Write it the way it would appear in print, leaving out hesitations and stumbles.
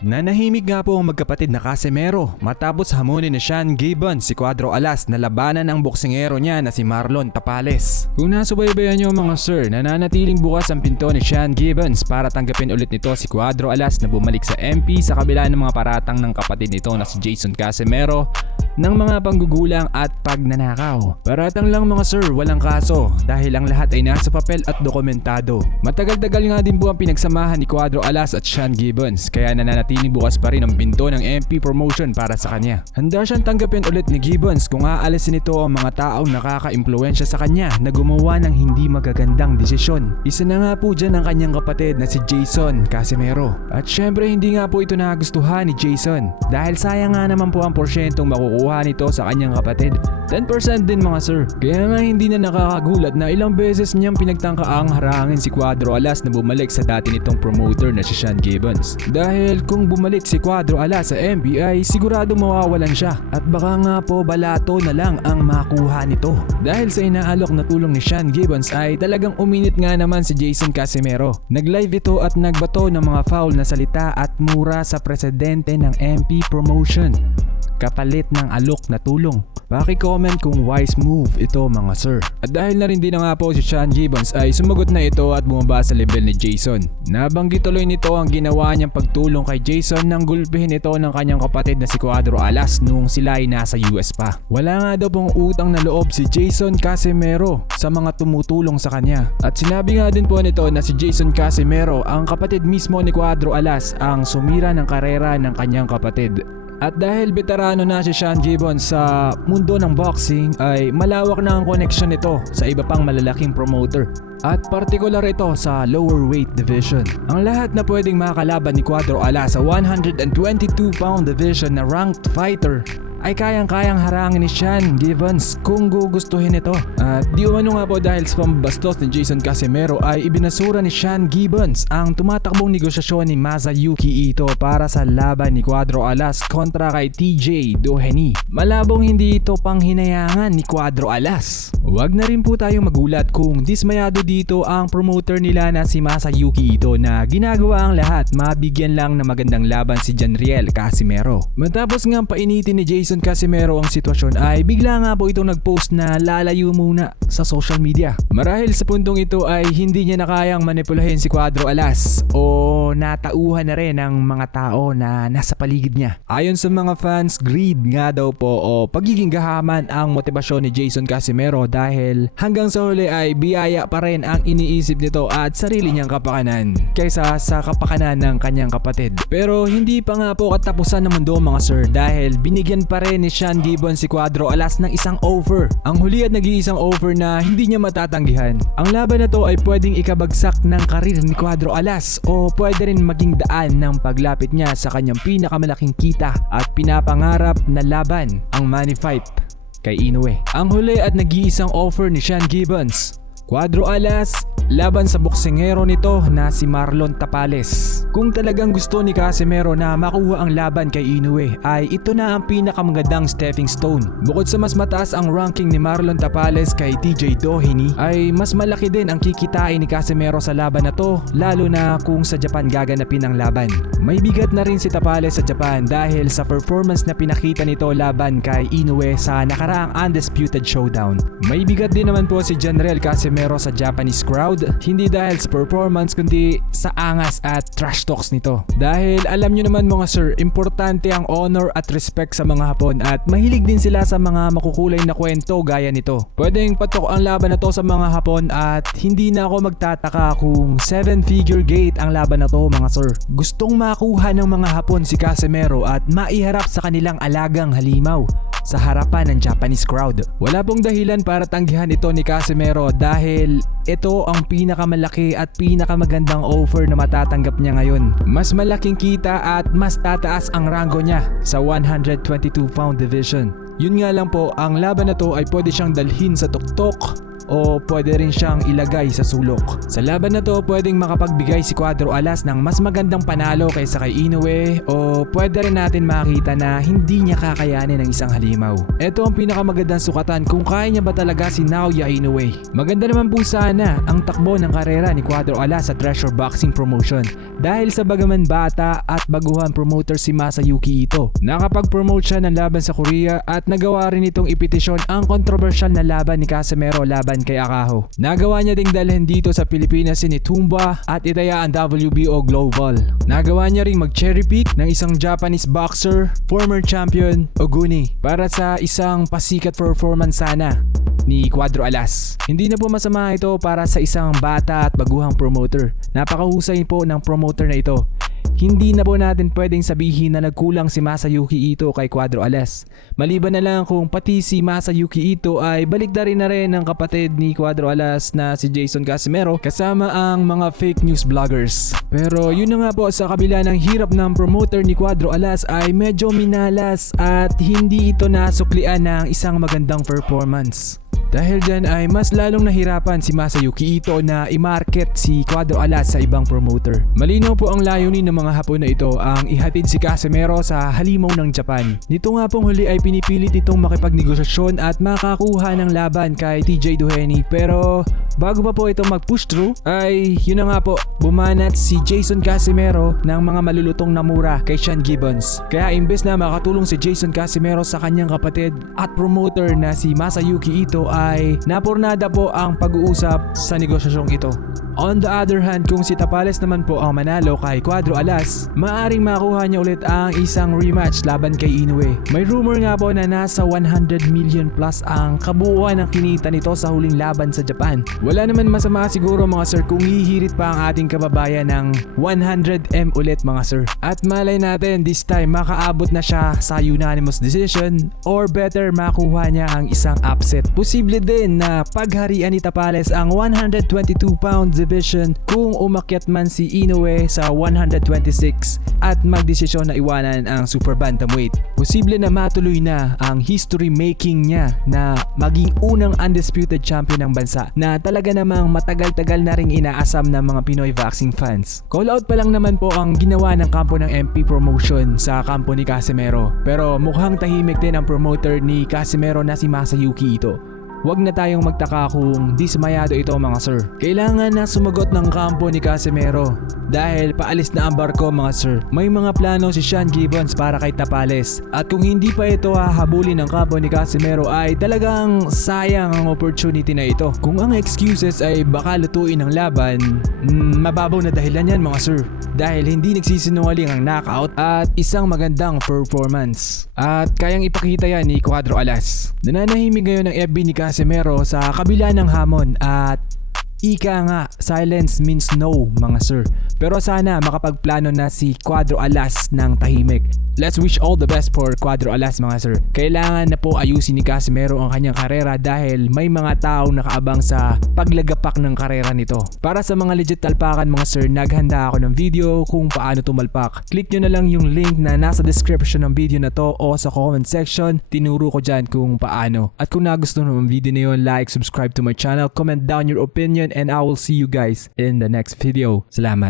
Nanahimik nga po ang magkapatid na Casimero matapos hamunin ni Sean Gibbons si Cuadro Alas na labanan ang boksingero niya na si Marlon Tapales. Kung nasubaybayan niyo mga sir, nananatiling bukas ang pinto ni Sean Gibbons para tanggapin ulit nito si Cuadro Alas na bumalik sa MP sa kabila ng mga paratang ng kapatid nito na si Jason Casimero ng mga panggugulang at pagnanakaw. Paratang lang mga sir, walang kaso dahil ang lahat ay nasa papel at dokumentado. Matagal-tagal nga din po ang pinagsamahan ni Cuadro Alas at Sean Gibbons kaya nananatiling bukas pa rin ang pinto ng MP promotion para sa kanya. Handa siyang tanggapin ulit ni Gibbons kung aalisin nito ang mga taong nakaka-impluwensya sa kanya na gumawa ng hindi magagandang desisyon. Isa na nga po dyan ang kanyang kapatid na si Jason Casimero. At syempre hindi nga po ito nagustuhan ni Jason dahil sayang nga naman po ang porsyentong makukuha nito sa kanyang kapatid. 10% din mga sir. Kaya nga hindi na nakakagulat na ilang beses niyang pinagtangkaang harangin si Cuadro Alas na bumalik sa dati nitong promoter na si Sean Gibbons. Dahil kung bumalik si Cuadro Alas sa MB ay sigurado mawawalan siya at baka nga po balato na lang ang makuha nito. Dahil sa inaalok na tulong ni Sean Gibbons ay talagang uminit nga naman si Jason Casimero. Nag-live ito at nagbato ng mga foul na salita at mura sa presidente ng MP promotion kapalit ng alok na tulong. Paki-comment kung wise move ito mga sir. At dahil na rin din na nga po si Sean Gibbons ay sumagot na ito at bumaba sa level ni Jason. Nabanggit tuloy nito ang ginawa niyang pagtulong kay Jason nang gulpihin ito ng kanyang kapatid na si Cuadro Alas nung sila ay nasa US pa. Wala nga daw pong utang na loob si Jason Casimero sa mga tumutulong sa kanya. At sinabi nga din po nito na si Jason Casimero ang kapatid mismo ni Cuadro Alas ang sumira ng karera ng kanyang kapatid. At dahil veterano na si Sean Gibbons sa mundo ng boxing ay malawak na ang connection nito sa iba pang malalaking promoter. At partikular ito sa lower weight division. Ang lahat na pwedeng makakalaban ni Cuadro Alas sa 122 pound division na ranked fighter ay kayang-kayang harangin ni Sean Gibbons kung gugustuhin ito. At di umano nga po dahil sa pambastos ni Jason Casimero ay ibinasura ni Sean Gibbons ang tumatakbong negosasyon ni Masayuki Ito para sa laban ni Cuadro Alas kontra kay TJ Doheny. Malabong hindi ito panghinayangan ni Cuadro Alas. Huwag na rin po tayong magulat kung dismayado dito ang promoter nila na si Masayuki Ito na ginagawa ang lahat mabigyan lang na magandang laban si Janriel Casimero. Matapos nga painitin ni Jason Casimero ang sitwasyon ay bigla nga po itong nagpost na lalayo muna sa social media. Marahil sa puntong ito ay hindi niya na kayang manipulahin si Cuadro Alas o natauhan na rin ng mga tao na nasa paligid niya. Ayon sa mga fans, greed nga daw po o pagiging gahaman ang motibasyon ni Jason Casimero dahil hanggang sa huli ay biyaya pa rin ang iniisip nito at sarili niyang kapakanan kaysa sa kapakanan ng kanyang kapatid. Pero hindi pa nga po katapusan ng mundo mga sir dahil binigyan pa rin ni Sean Gibbons si Cuadro Alas ng isang offer. Ang huli at nag-iisang offer na hindi niya matatanggihan. Ang laban na to ay pwedeng ikabagsak ng karir ni Cuadro Alas o pwede rin maging daan ng paglapit niya sa kanyang pinakamalaking kita at pinapangarap na laban, ang money fight kay Inoue. Ang huli at nag-iisang offer ni Sean Gibbons, Cuadro Alas laban sa boksingero nito na si Marlon Tapales. Kung talagang gusto ni Casimero na makuha ang laban kay Inoue ay ito na ang pinakamagandang stepping stone. Bukod sa mas mataas ang ranking ni Marlon Tapales kay TJ Doheny ay mas malaki din ang kikitain ni Casimero sa laban na to lalo na kung sa Japan gaganapin ang laban. May bigat na rin si Tapales sa Japan dahil sa performance na pinakita nito laban kay Inoue sa nakaraang undisputed showdown. May bigat din naman po si Janriel Casimero sa Japanese crowd, hindi dahil sa performance kundi sa angas at trash talks nito. Dahil alam nyo naman mga sir, importante ang honor at respect sa mga Hapon at mahilig din sila sa mga makukulay na kwento gaya nito. Pwedeng patok ang laban na to sa mga Hapon at hindi na ako magtataka kung 7-figure gate ang laban na to mga sir. Gustong makuha ng mga Hapon si Casimero at maiharap sa kanilang alagang halimaw sa harapan ng Japanese crowd. Wala pong dahilan para tanggihan ito ni Casimero dahil ito ang pinakamalaki at pinakamagandang offer na matatanggap niya ngayon. Mas malaking kita at mas tataas ang rango niya sa 122 pound division. Yun nga lang po, ang laban na to ay pwede siyang dalhin sa tuktok o pwede rin siyang ilagay sa sulok. Sa laban na to pwedeng makapagbigay si Cuadro Alas ng mas magandang panalo kaysa kay Inoue o pwede rin natin makita na hindi niya kakayanin ng isang halimaw. Ito ang pinakamagandang sukatan kung kaya niya ba talaga si Naoya Inoue. Maganda naman po sana ang takbo ng karera ni Cuadro Alas sa Treasure Boxing Promotion dahil sa bagaman bata at baguhan promoter si Masayuki Ito. Nakapag-promote siya ng laban sa Korea at nagawa rin itong ipetisyon ang kontrobersyal na laban ni Casimero laban kay Akaho. Nagawa niya ding dalhin dito sa Pilipinas si Nitumba at itaya ang WBO Global. Nagawa niya ring mag-cherry pick ng isang Japanese boxer, former champion Oguni para sa isang pasikat performance sana ni Cuadro Alas. Hindi na po masama ito para sa isang bata at baguhang promoter. Napakahusay po ng promoter na ito. Hindi na po natin pwedeng sabihin na nagkulang si Masayuki Ito kay Cuadro Alas. Maliban na lang kung pati si Masayuki Ito ay baliktarin na rin ng kapatid ni Cuadro Alas na si Jason Casimero kasama ang mga fake news vloggers. Pero yun na nga po, sa kabila ng hirap ng promoter ni Cuadro Alas ay medyo minalas at hindi ito nasuklian ng isang magandang performance. Dahil dyan ay mas lalong nahirapan si Masayuki Ito na i-market si Cuadro Alas sa ibang promoter. Malinaw po ang layunin ng mga Hapon na ito ang ihatid si Casimero sa halimaw ng Japan. Nito nga pong huli ay pinipilit itong makipagnegosasyon at makakuha ng laban kay TJ Duheny, pero bago pa po ito mag-push through ay yun na nga po, bumanat si Jason Casimero ng mga malulutong na mura kay Sean Gibbons. Kaya imbes na makatulong si Jason Casimero sa kanyang kapatid at promoter na si Masayuki Ito ay napurnada po ang pag-uusap sa negosasyong ito. On the other hand, kung si Tapales naman po ang manalo kay Cuadro Alas, maaring makuha niya ulit ang isang rematch laban kay Inoue. May rumor nga po na nasa 100 million plus ang kabuuan ng kinita nito sa huling laban sa Japan. Wala naman masama siguro mga sir kung hihirit pa ang ating kababayan ng 100M ulit mga sir. At malay natin this time makaabot na siya sa unanimous decision or better makuha niya ang isang upset. Posible din na pagharian ni Tapales ang 122 pound division kung umakyat man si Inoue sa 126 at magdesisyon na iwanan ang super bantamweight. Posible na matuloy na ang history making niya na maging unang undisputed champion ng bansa na talaga namang matagal-tagal na ring inaasam ng mga Pinoy boxing fans. Call out pa lang naman po ang ginawa ng kampo ng MP Promotion sa kampo ni Casimero, pero mukhang tahimik din ang promoter ni Casimero na si Masayuki Ito. Huwag na tayong magtaka kung dismayado ito mga sir. Kailangan na sumagot ng kampo ni Casimero dahil paalis na ang barko mga sir. May mga plano si Sean Gibbons para kay Tapales at kung hindi pa ito hahabulin ng kampo ni Casimero ay talagang sayang ang opportunity na ito. Kung ang excuses ay baka lutuin ang laban, mababaw na dahilan yan mga sir. Dahil hindi nagsisinungaling ang knockout at isang magandang performance. At kayang ipakita yan ni Cuadro Alas. Nananahimik ngayon ang FB ni Casimero sa kabila ng hamon at ika nga, silence means no mga sir. Pero sana makapagplano na si Cuadro Alas ng tahimik. Let's wish all the best for Cuadro Alas mga sir. Kailangan na po ayusin ni Casimero ang kanyang karera dahil may mga taong nakaabang sa paglagapak ng karera nito. Para sa mga legit talpakan mga sir, naghanda ako ng video kung paano tumalpak. Click nyo na lang yung link na nasa description ng video na to o sa comment section. Tinuro ko dyan kung paano. At kung nagustuhan mo ang video na yun, like, subscribe to my channel, comment down your opinion, and I will see you guys in the next video. Salamat.